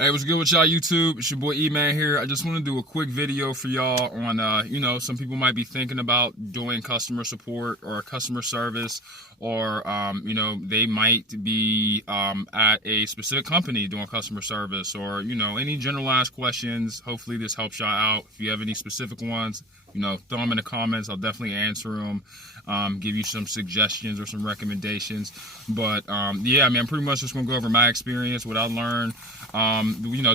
Hey, what's good with y'all YouTube? It's your boy E-Man here. I just want to do a quick video for y'all on, some people might be thinking about doing customer support or customer service, or, they might be at a specific company doing customer service, or, any generalized questions. Hopefully this helps y'all out. If you have any specific ones, throw them in the comments. I'll definitely answer them, give you some suggestions or some recommendations. But yeah, I'm pretty much just gonna go over my experience, what I learned,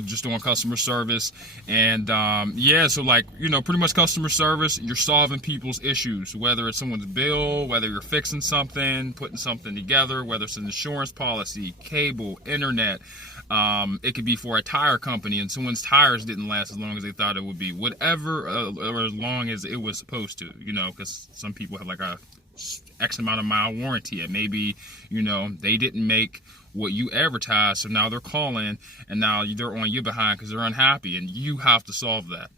just doing customer service. And yeah, so pretty much customer service, you're solving people's issues, whether it's someone's bill, whether you're fixing something, putting something together, whether it's an insurance policy, cable, internet. It could be for a tire company and someone's tires didn't last as long as they thought it would be, whatever, or as long as it was supposed to, because some people have like a X amount of mile warranty, and maybe, they didn't make what you advertised, so now they're calling and now they're on you behind because they're unhappy, and you have to solve that.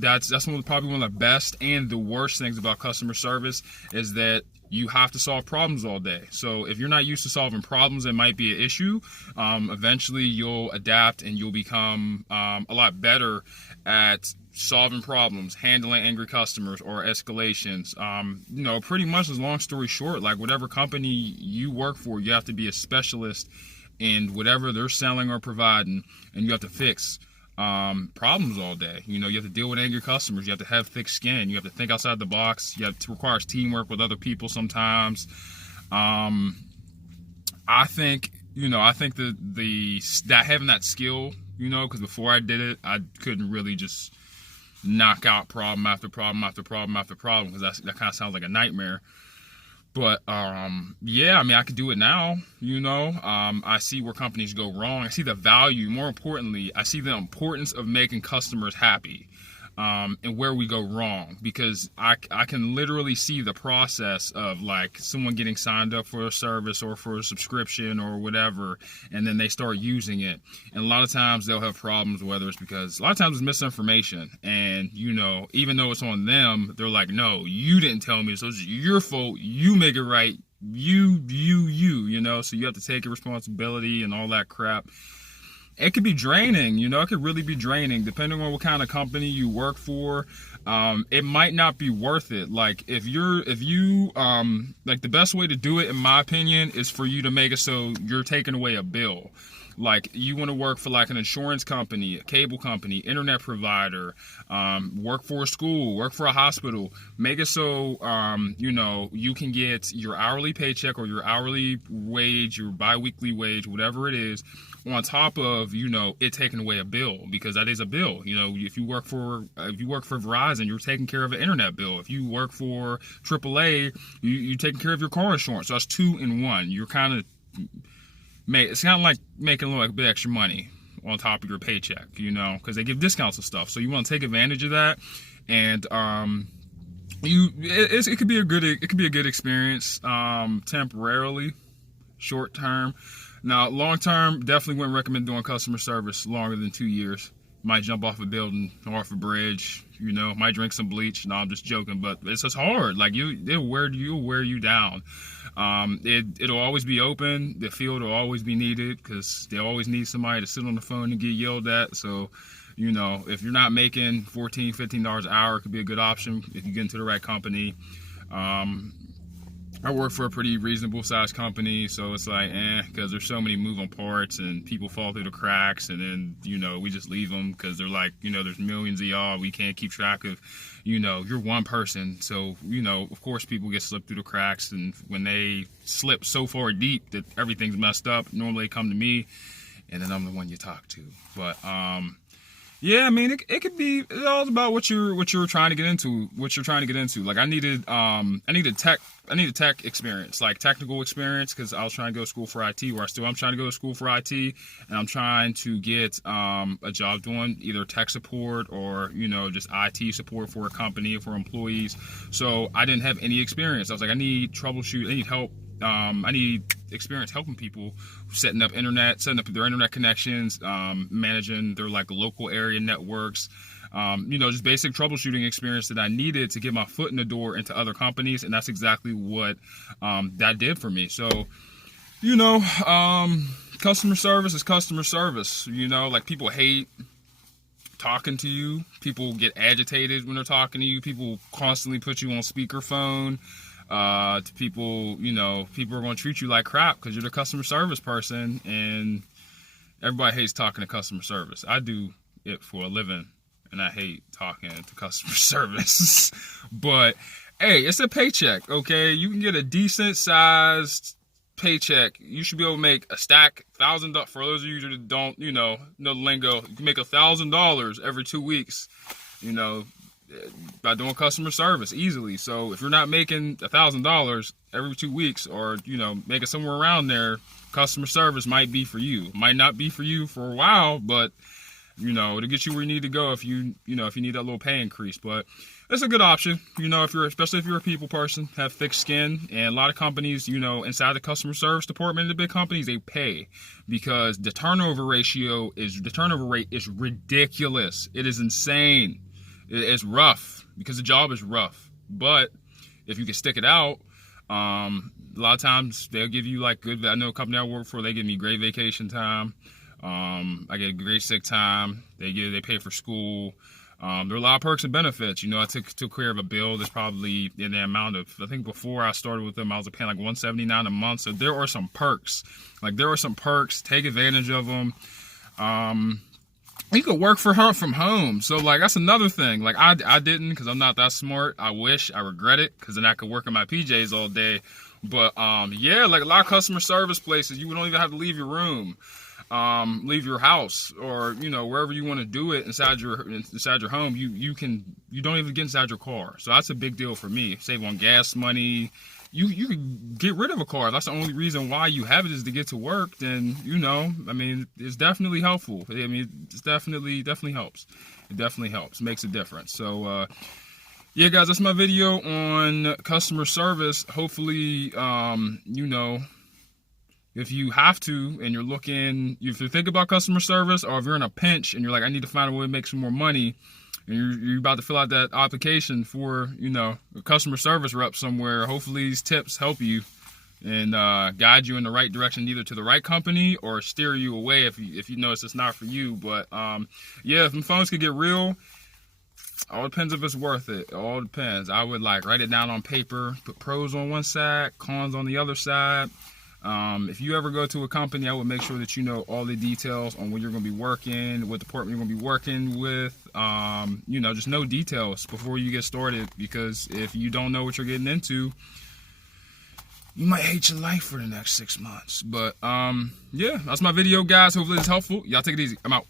That's probably one of the best and the worst things about customer service, is that you have to solve problems all day. So if you're not used to solving problems, it might be an issue. Eventually you'll adapt and you'll become a lot better at solving problems, handling angry customers or escalations. Pretty much, as long story short, like whatever company you work for, you have to be a specialist in whatever they're selling or providing, and you have to fix problems all day. You have to deal with angry customers. You have to have thick skin. You have to think outside the box. It requires teamwork with other people sometimes. I think that having that skill, because before I did it, I couldn't really just knock out problem after problem after problem after problem, because that kind of sounds like a nightmare. But yeah, I could do it now. I see where companies go wrong. I see the value. More importantly, I see the importance of making customers happy, and where we go wrong, because I can literally see the process of like someone getting signed up for a service or for a subscription or whatever, and then they start using it, and a lot of times they'll have problems, whether it's because a lot of times it's misinformation, and even though it's on them, they're like, no, you didn't tell me, so it's your fault, you make it right, you so you have to take responsibility and all that crap. It could be draining, it could really be draining, depending on what kind of company you work for. It might not be worth it. Like if you the best way to do it, in my opinion, is for you to make it so you're taking away a bill. Like you want to work for like an insurance company, a cable company, internet provider, work for a school, work for a hospital. Make it so, you can get your hourly paycheck or your hourly wage, your bi-weekly wage, whatever it is, on top of, it taking away a bill, because that is a bill. If you work for Verizon, you're taking care of an internet bill. If you work for AAA, you're taking care of your car insurance. So that's 2 in 1. You're kind of, it's kind of like making a little bit extra money on top of your paycheck, because they give discounts and stuff. So you want to take advantage of that, and it could be a good experience, temporarily, short term. Now, long term, definitely wouldn't recommend doing customer service longer than 2 years. Might jump off a building or off a bridge, might drink some bleach. No, I'm just joking, but it's just hard. Like it'll wear you down. It'll always be open. The field will always be needed, because they always need somebody to sit on the phone and get yelled at. So, if you're not making $14, $15 an hour, it could be a good option if you get into the right company. I work for a pretty reasonable sized company, so it's like, because there's so many moving parts and people fall through the cracks, and then, we just leave them because they're like, there's millions of y'all, we can't keep track of, you're one person. So, of course people get slipped through the cracks, and when they slip so far deep that everything's messed up, normally they come to me, and then I'm the one you talk to. But, yeah, it could be, it's all about what you're trying to get into, Like I needed tech experience, like technical experience, because I was trying to go to school for IT, I'm trying to go to school for IT, and I'm trying to get a job doing either tech support or, just IT support for a company or for employees. So I didn't have any experience. I was like, I need troubleshoot, I need help. I need experience helping people setting up their internet connections, managing their like local area networks, just basic troubleshooting experience that I needed to get my foot in the door into other companies. And that's exactly what that did for me. So, customer service is customer service. You know, like people hate talking to you. People get agitated when they're talking to you. People constantly put you on speakerphone. To people, you know, people are going to treat you like crap because you're the customer service person, and everybody hates talking to customer service. I do it for a living, and I hate talking to customer service. But hey, it's a paycheck, okay? You can get a decent sized paycheck. You should be able to make a stack $1,000. For those of you that don't, you know the lingo, you can make $1,000 every 2 weeks, you know, by doing customer service easily. So if you're not making $1,000 every 2 weeks, or, you know, making somewhere around there, customer service might be for you. Might not be for you for a while, but, you know, to get you where you need to go if you know, if you need that little pay increase. But it's a good option, you know, especially if you're a people person, have thick skin. And a lot of companies, you know, inside the customer service department, the big companies, they pay because the turnover rate is ridiculous. It is insane. It's rough because the job is rough. But if you can stick it out, a lot of times they'll give you like good. I know a company I work for, they give me great vacation time. I get great sick time. They pay for school. There are a lot of perks and benefits. You know, I took care of a bill that's probably in the amount of, I think before I started with them, I was paying like $179 a month. So there are some perks. Like there are some perks. Take advantage of them. You could work from home. So like that's another thing. Like I didn't, because I'm not that smart. I wish. I regret it, because then I could work in my PJs all day. But yeah, like a lot of customer service places, you don't even have to leave your room. Leave your house, or, you know, wherever you want to do it inside your home. You don't even get inside your car. So that's a big deal for me. Save on gas money. You can get rid of a car. That's the only reason why you have it, is to get to work. Then, you know, I mean, it's definitely helpful. I mean, it's definitely helps. It definitely helps. Makes a difference. So, yeah, guys, that's my video on customer service. Hopefully, you know, if you have to, and you're looking, if you think about customer service, or if you're in a pinch and you're like, I need to find a way to make some more money, and you're about to fill out that application for, you know, a customer service rep somewhere, hopefully these tips help you and guide you in the right direction, either to the right company or steer you away if you notice it's not for you. But yeah, if the phones could get real, all depends if it's worth it. It all depends. I would like write it down on paper, put pros on one side, cons on the other side. If you ever go to a company, I would make sure that you know all the details on where you're going to be working, what department you're going to be working with. You know, just know details before you get started, because if you don't know what you're getting into, you might hate your life for the next 6 months. But yeah, that's my video, guys. Hopefully it's helpful. Y'all take it easy. I'm out.